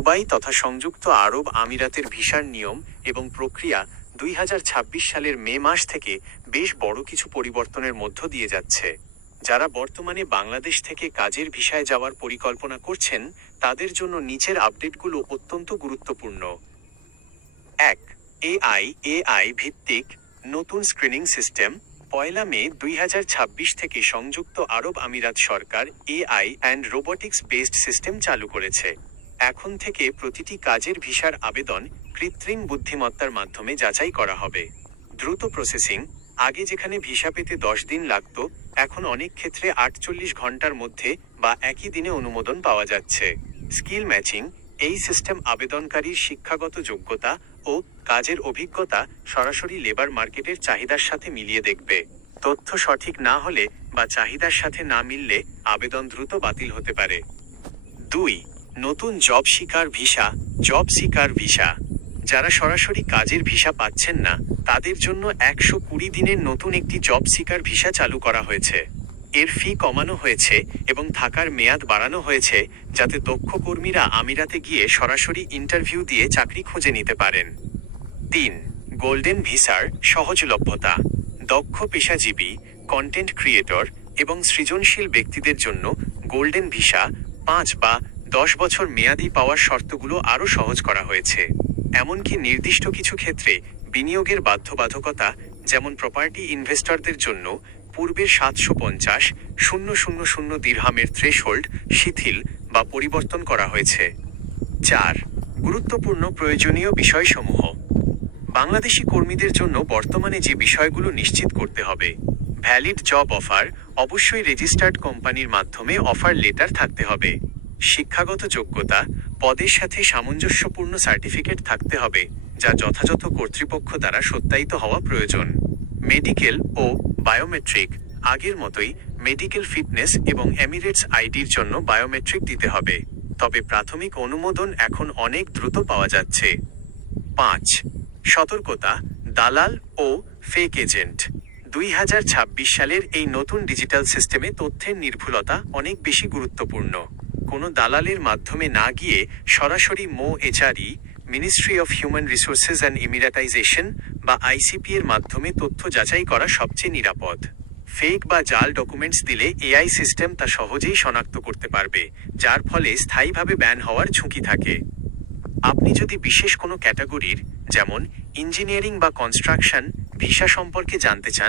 Dubai তথা সংযুক্ত আরব আমিরাতের ভিসার নিয়ম এবং প্রক্রিয়া 2026 সালের মে মাস থেকে বেশ বড় কিছু পরিবর্তনের মধ্য দিয়ে যাচ্ছে। যারা বর্তমানে বাংলাদেশ থেকে কাজের ভিসায় যাওয়ার পরিকল্পনা করছেন, তাদের জন্য নিচের আপডেটগুলো অত্যন্ত গুরুত্বপূর্ণ। 1. এআই ভিত্তিক নতুন স্ক্রিনিং সিস্টেম। 1 মে 2026 থেকে সংযুক্ত আরব আমিরাত সরকার AI and robotics based system চালু করেছে। এখন থেকে প্রতিটি কাজের ভিসার আবেদন কৃত্রিম বুদ্ধিমত্তার মাধ্যমে যাচাই করা হবে। দ্রুত প্রসেসিং। আগে যেখানে ভিসা পেতে 10 দিন লাগত, এখন অনেক ক্ষেত্রে 48 ঘন্টার মধ্যে বা একই দিনে অনুমোদন পাওয়া যাচ্ছে। Skill matching. এই সিস্টেম আবেদনকারীর শিক্ষাগত যোগ্যতা ও কাজের অভিজ্ঞতা সরাসরি লেবার মার্কেটের চাহিদার সাথে মিলিয়ে দেখবে। তথ্য সঠিক না হলে বা চাহিদার সাথে না মিললে আবেদন দ্রুত বাতিল হতে পারে। 2. নতুন জব সিকার ভিসা। যারা সরাসরি কাজের ভিসা পাচ্ছেন না, তাদের জন্য 120 দিনের নতুন একটি জব সিকার ভিসা চালু করা হয়েছে। এর ফি কমানো হয়েছে এবং থাকার মেয়াদ বাড়ানো হয়েছে, যাতে দক্ষ কর্মীরা আমিরাতে গিয়ে সরাসরি ইন্টারভিউ দিয়ে চাকরি খুঁজে নিতে পারেন। 3. গোল্ডেন ভিসার সহজলভ্যতা। দক্ষ পেশাজীবী, কন্টেন্ট ক্রিয়েটর এবং সৃজনশীল ব্যক্তিদের জন্য গোল্ডেন ভিসা 5 বা 10 বছর মেয়াদি পাওয়ার শর্তগুলো আরও সহজ করা হয়েছে। এমনকি নির্দিষ্ট কিছু ক্ষেত্রে বিনিয়োগের বাধ্যবাধকতা, যেমন প্রপার্টি ইনভেস্টরদের জন্য পূর্বের 750,000 দিরহামের থ্রেশহোল্ড শিথিল বা পরিবর্তন করা হয়েছে। 4. গুরুত্বপূর্ণ প্রয়োজনীয় বিষয়সমূহ। বাংলাদেশি কর্মীদের জন্য বর্তমানে যে বিষয়গুলো নিশ্চিত করতে হবে: ভ্যালিড জব অফার। অবশ্যই রেজিস্টার্ড কোম্পানির মাধ্যমে অফার লেটার থাকতে হবে। শিক্ষাগত যোগ্যতা। পদের সাথে সামঞ্জস্যপূর্ণ সার্টিফিকেট থাকতে হবে, যা যথাযথ কর্তৃপক্ষ দ্বারা সত্যায়িত হওয়া প্রয়োজন। মেডিকেল ও বায়োমেট্রিক। আগের মতোই মেডিকেল ফিটনেস এবং এমিরেটস আইডির জন্য বায়োমেট্রিক দিতে হবে, তবে প্রাথমিক অনুমোদন এখন অনেক দ্রুত পাওয়া যাচ্ছে। 5. সতর্কতা। দালাল ও ফেক এজেন্ট। 2026 সালের এই নতুন ডিজিটাল সিস্টেমে তথ্যের নির্ভুলতা অনেক বেশি গুরুত্বপূর্ণ। কোনো দালালের মাধ্যমে না গিয়ে সরাসরি MOHRE, ministry of human resources and immigration বা আইসিপি এর মাধ্যমে তথ্য যাচাই করা সবচেয়ে নিরাপদ। ফেক বা জাল ডকুমেন্টস দিলে এআই সিস্টেম তা সহজেই শনাক্ত করতে পারবে, যার ফলে স্থায়ীভাবে ব্যান হওয়ার ঝুঁকি থাকে। আপনি যদি বিশেষ কোনো ক্যাটাগরির, যেমন ইঞ্জিনিয়ারিং বা কনস্ট্রাকশন ভিসা সম্পর্কে জানতে চান,